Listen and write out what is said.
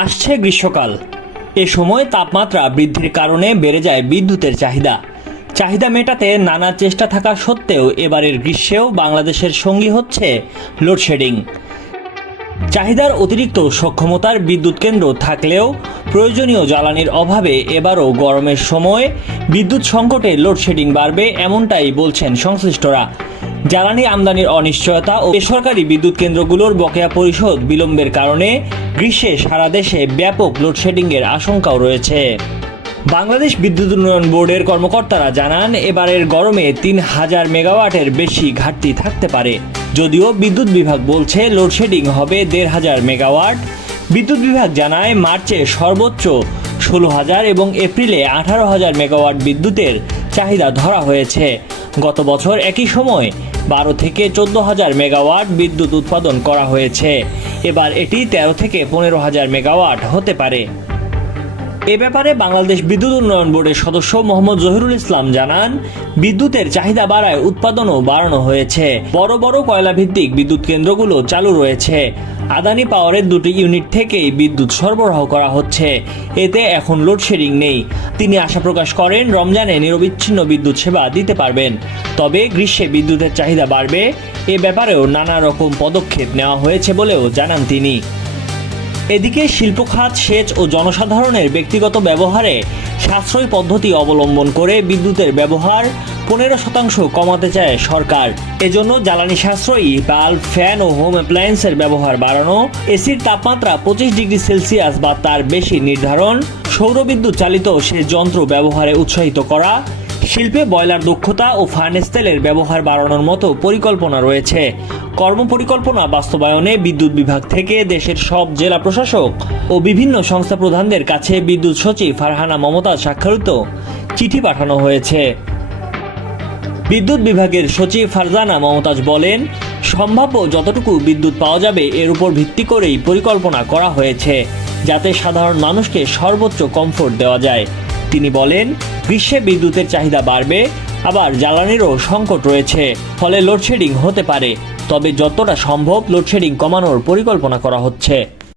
আসছে গ্রীষ্মকাল। এ সময় তাপমাত্রা বৃদ্ধির কারণে বেড়ে যায় বিদ্যুতের চাহিদা মেটাতে নানা চেষ্টা থাকা সত্ত্বেও এবারের গ্রীষ্মেও বাংলাদেশের সঙ্গী হচ্ছে লোডশেডিং। চাহিদার অতিরিক্ত সক্ষমতার বিদ্যুৎ কেন্দ্র থাকলেও প্রয়োজনীয় জ্বালানির অভাবে এবারও গরমের সময় বিদ্যুৎ সংকটে লোডশেডিং বাড়বে, এমনটাই বলছেন সংশ্লিষ্টরা। জ্বালানি আমদানির অনিশ্চয়তা ও বেসরকারি বিদ্যুৎ কেন্দ্রগুলোর বকেয়া পরিশোধ বিলম্বের কারণে গ্রীষ্মে সারা দেশে ব্যাপক লোডশেডিংয়ের আশঙ্কাও রয়েছে। বাংলাদেশ বিদ্যুৎ উন্নয়ন বোর্ডের কর্মকর্তারা জানান, এবারের গরমে 3000 মেগাওয়াটের বেশি ঘাটতি থাকতে পারে। যদিও বিদ্যুৎ বিভাগ বলছে লোডশেডিং হবে 1500 মেগাওয়াট। বিদ্যুৎ বিভাগ জানায়, মার্চে সর্বোচ্চ 16000 এবং এপ্রিলে 18000 মেগাওয়াট বিদ্যুতের চাহিদা ধরা হয়েছে। গত বছর একই সময় 12 থেকে 14000 মেগাওয়াট বিদ্যুৎ উৎপাদন করা হয়েছে। এবার এটি 13 থেকে 15000 মেগাওয়াট হতে পারে। এ ব্যাপারে বাংলাদেশ বিদ্যুৎ উন্নয়ন বোর্ডের সদস্য মোহাম্মদ জহিরুল ইসলাম জানান, বিদ্যুতের চাহিদা বাড়ায় উৎপাদনও বাড়ানো হয়েছে। বড় বড় কয়লা ভিত্তিক বিদ্যুৎ কেন্দ্রগুলো চালু রয়েছে। আদানি পাওয়ারের 2টি ইউনিট থেকেই বিদ্যুৎ সরবরাহ করা হচ্ছে। এতে এখন লোডশেডিং নেই। তিনি আশা প্রকাশ করেন, রমজানে নিরবিচ্ছিন্ন বিদ্যুৎ সেবা দিতে পারবেন। তবে গ্রীষ্মে বিদ্যুতের চাহিদা বাড়বে, এ ব্যাপারেও নানা রকম পদক্ষেপ নেওয়া হয়েছে বলেও জানান তিনি। এদিকে শিল্প খাত, সেচ ও জনসাধারণের ব্যক্তিগত ব্যবহারে সাশ্রয়ী পদ্ধতি অবলম্বন করে বিদ্যুতের ব্যবহার 15% কমাতে চায় সরকার। এজন্য জ্বালানি সাশ্রয়ী বাল্ব, ফ্যান ও হোম অ্যাপ্লায়েন্সের ব্যবহার বাড়ানো, এসির তাপমাত্রা 25 ডিগ্রি সেলসিয়াস বা তার বেশি নির্ধারণ, সৌরবিদ্যুৎ চালিত সেচ যন্ত্র ব্যবহারে উৎসাহিত করা, শিল্পে বয়লার দক্ষতা ও ফার্নেস তেলের ব্যবহার বাড়ানোর মতো পরিকল্পনা রয়েছে। কর্মপরিকল্পনা বাস্তবায়নে বিদ্যুৎ বিভাগ থেকে দেশের সব জেলা প্রশাসক ও বিভিন্ন সংস্থা প্রধানদের কাছে বিদ্যুৎ সচিব ফারহানা মমতাজ স্বাক্ষরিত চিঠি পাঠানো হয়েছে। বিদ্যুৎ বিভাগের সচিব ফারজানা মমতাজ বলেন, সম্ভাব্য যতটুকু বিদ্যুৎ পাওয়া যাবে এর উপর ভিত্তি করেই পরিকল্পনা করা হয়েছে, যাতে সাধারণ মানুষকে সর্বোচ্চ কমফোর্ট দেওয়া যায়। তিনি বলেন, গ্রীষ্মে বিদ্যুতের চাহিদা বাড়বে, আবার জ্বালানিরও সংকট রয়েছে, ফলে লোডশেডিং হতে পারে। তবে যতটা সম্ভব লোডশেডিং কমানোর পরিকল্পনা করা হচ্ছে।